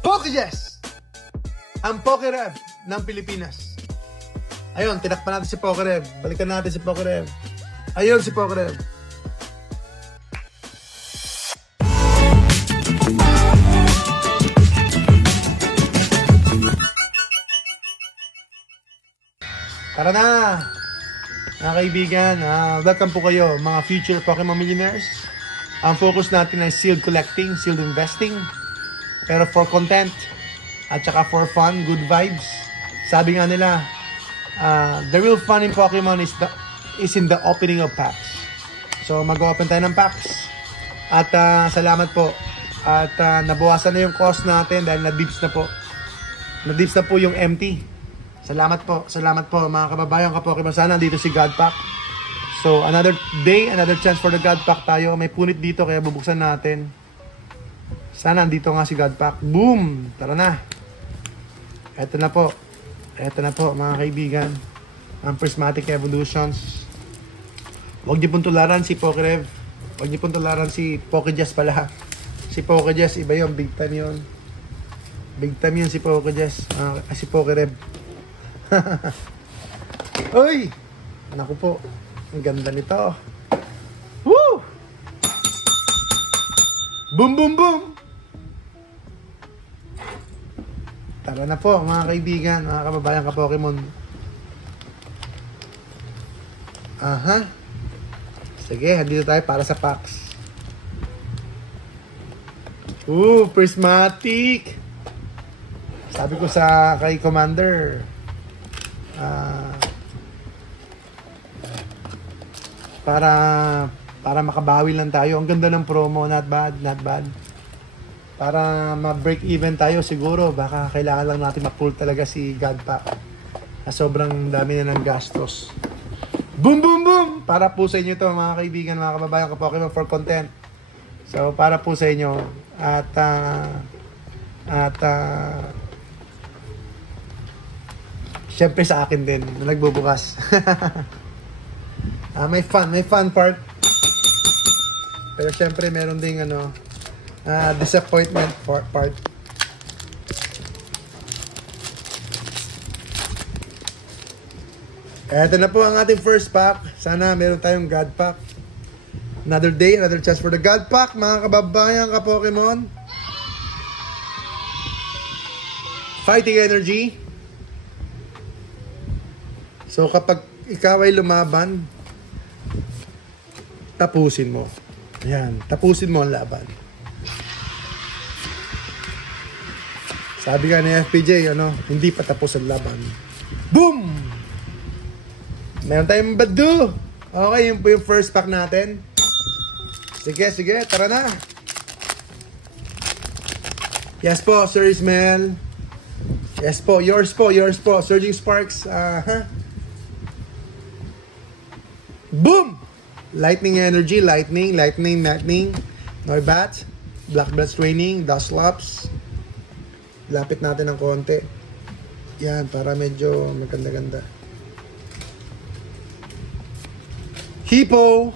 Pokejes! Ang Pokerev ng Pilipinas. Ayun, tinakpan natin si Pokerev. Balikan natin si Pokerev. Ayun si Pokerev. Tara na! Mga kaibigan, welcome po kayo mga future Pokemon millionaires. Ang focus natin ay sealed collecting, sealed investing. Pero for content at saka for fun, good vibes. Sabi nga nila, the real fun in Pokemon is in the opening of packs. So mag-open tayo ng packs. At salamat po. At nabawasan na yung cost natin dahil na-dips na po. Na-dips na po yung empty. Salamat po mga kababayan ka-Pokemon. Sana dito si Godpack. So another day, another chance for the Godpack tayo. May punit dito kaya bubuksan natin. Sana andito nga si Godpack. Boom! Tara na. Eto na po mga kaibigan. Ang Prismatic Evolutions. Huwag niyo pong tularan si Pokerev. Huwag niyo pong tularan si Pokejes pala. Si Pokejes, iba yun. Big time yun. Big time yun si Pokejes. Si Pokerev. Uy! Naku po. Ang ganda nito. Woo! Boom, boom, boom! Tara na po mga kaibigan, mga kababayan ka-Pokemon. Aha. Sige, dito tayo para sa packs. Prismatic! Sabi ko sa kay Commander, para makabawi lang tayo. Ang ganda ng promo, not bad. Para ma-break even tayo siguro, baka kailangan lang natin ma-pull talaga si Godpack. Sobrang dami na ng gastos. Boom, boom, boom! Para po sa inyo to mga kaibigan, mga kababayan ka-Pokemon for content. So para po sa inyo. At syempre sa akin din na nagbubukas. May fun part. Pero syempre meron ding disappointment part. Eto na po ang ating first pack. Sana meron tayong Godpack. Another day, another chance for the Godpack, mga kababayan ka-Pokemon. Fighting energy. So kapag ikaw ay lumaban, tapusin mo. Ayan, tapusin mo ang laban. Sabi nga ni FPJ, hindi pa tapos ang laban. Boom! Meron tayong Badu. Okay, yun po yung first pack natin. Sige, tara na. Yes po, Sir Ismael. Yes po, yours po. Surging Sparks. Boom! Lightning energy, lightning. Noibat, Black Blast Training, Dusclops. Lapit natin ng konti. Yan, para medyo maganda-ganda. Hippo,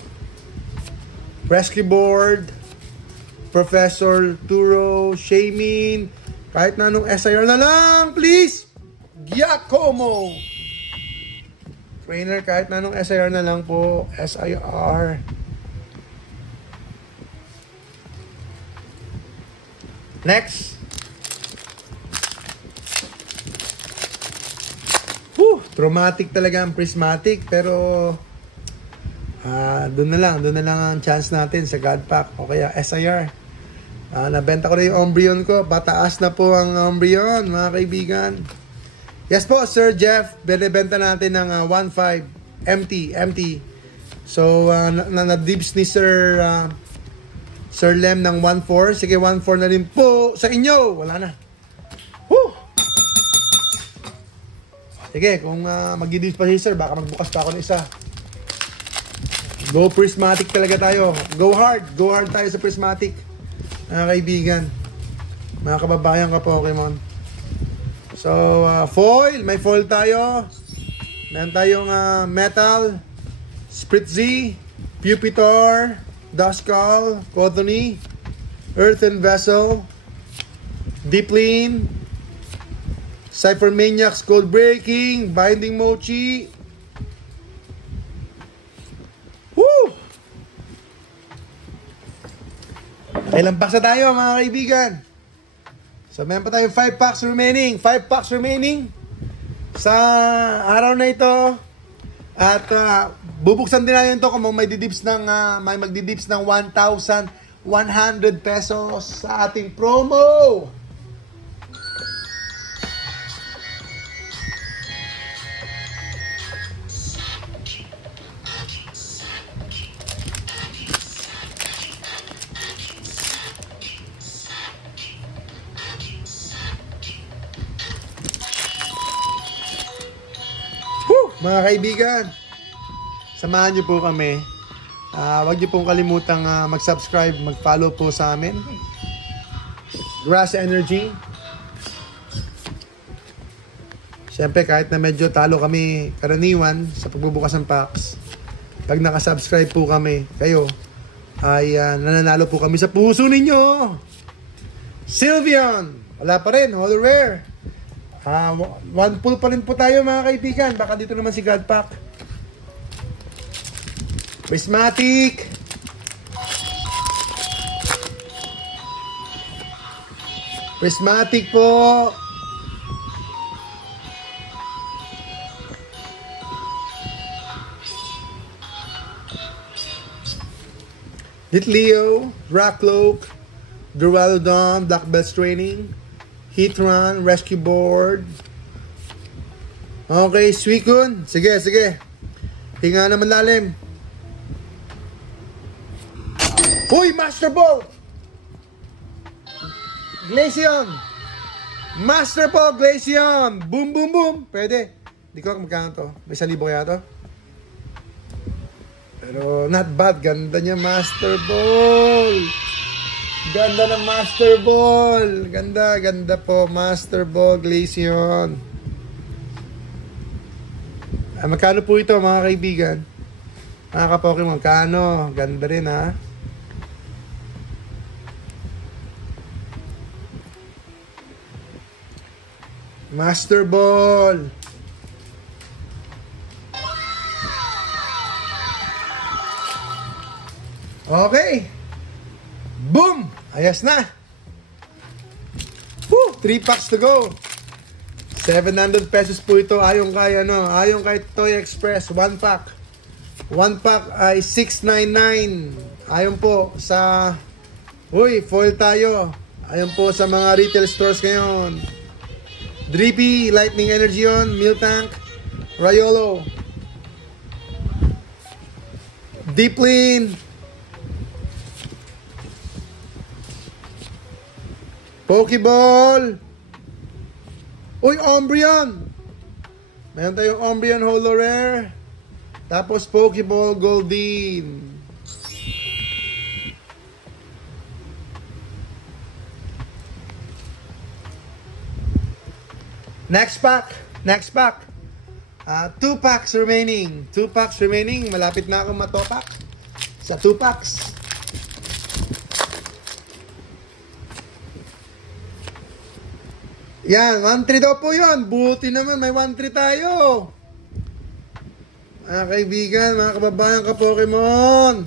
Rescue Board, Professor Turo, Shaymin, kahit na anong SIR na lang, please! Giacomo! Trainer, kahit na anong SIR na lang po. SIR. Next. Traumatic talaga ang Prismatic. Pero doon na lang ang chance natin sa Godpack. O kaya SIR. Nabenta ko na yung Umbreon ko. Pataas na po ang Umbreon, mga kaibigan. Yes po, Sir Jeff. Binibenta natin ng 1.5. Empty. So, na-dibs ni Sir Lem ng 1.4. Sige, 1.4 na rin po sa inyo. Wala na. Woo! Sige, kung mag-dibs pa si Sir, baka magbukas pa ako ng isa. Go Prismatic talaga tayo. Go hard tayo sa Prismatic. Mga kaibigan. Mga kababayan ka Pokemon. So, foil. May foil tayo. Meron tayong Metal, Spritzy, Pupitor, Duskull, Cottonee, Earthen Vessel, Deep Lean, Cypher Maniacs, Cold Breaking, Binding Mochi. Woo! Ilang packs na tayo mga kaibigan? So meron pa tayong 5 packs remaining. 5 packs remaining sa araw na ito. At bubuksan din natin ito kung may magdidips ng 1,100 pesos sa ating promo. Mga kaibigan, samahan niyo po kami. Huwag niyo pong kalimutang mag-subscribe, mag-follow po sa amin. Grass Energy. Siyempre, kahit na medyo talo kami karaniwan sa pagbubukas ng packs, pag nakasubscribe po kami, kayo, ay nananalo po kami sa puso ninyo. Sylveon, wala pa rin, Holo Rare. One pull pa rin po tayo mga kaibigan. Baka dito naman si Godpack. Prismatic. Prismatic po. Litleo, Rockloak, Duraludon, Black Belts Training, Heatran, Rescue Board. Okay, Suicune. Sige, sige. Hinga naman lalim. Uy, Master Ball! Glaceon! Master Ball, Glaceon! Boom, boom, boom! Pwede. Hindi ko magkano to. May 1,000 kaya to. Pero not bad. Ganda niya, Master Ball! Ganda ng Master Ball. Ganda, ganda po. Master Ball, Glaceon. Magkano po ito mga kaibigan? Mga ka-Pokemon, magkano? Ganda rin ha. Master Ball. Okay. Boom! Ayos na. Woo! 3 packs to go. 700 pesos po ito. Ayon kay Toy Express. 1 pack. 1 pack ay 699. Ayon po sa... Uy, foil tayo. Ayon po sa mga retail stores ngayon. Drippy, Lightning Energy on, Miltank, Riolo. Deep Lean. Pokeball. Uy, Umbreon. Meron tayong Umbreon Holo Rare. Tapos Pokeball Goldeen. Next pack. 2 packs remaining. 2 packs remaining. Malapit na akong matopak sa 2 packs. Yan, 1-3 daw po yun. Buti naman, may 1-3 tayo. Mga kaibigan, mga kababayan ka-Pokemon.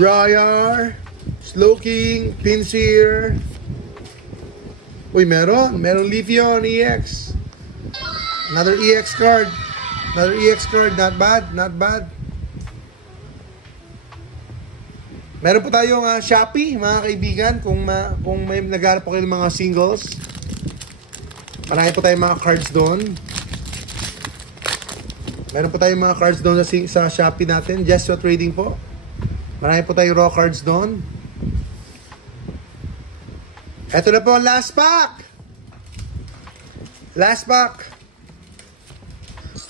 Briar, Slowking, Pinsir. Uy, meron Leafeon EX. Another EX card. Not bad. Meron po tayong Shopee, mga kaibigan, kung may naghahanap po kayo ng mga singles. Marami po tayong mga cards doon. Meron po tayong mga cards doon sa Shopee natin. Just so trading po. Marami po tayong raw cards doon. Ito na po ang last pack.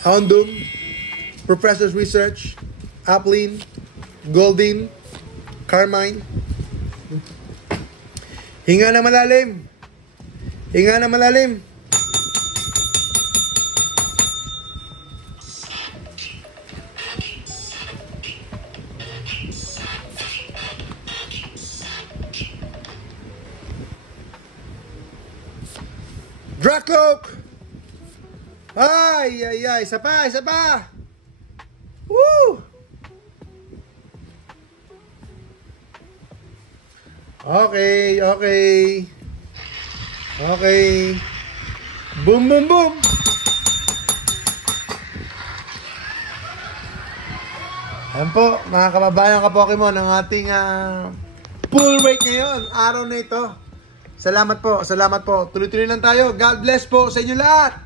Houndoom, Professor's Research, Applin, Goldeen, Carmine. Hinga na malalim. Dracloak! Ay, ay, ay. Isa pa, isa pa. Woo! Okay, okay. Okay. Boom, boom, boom. Ayan po, mga kababayan ka Pokemon, ang ating pull rate ngayon, araw na ito. Salamat po, salamat po. Tuloy-tuloy lang tayo. God bless po sa inyo lahat.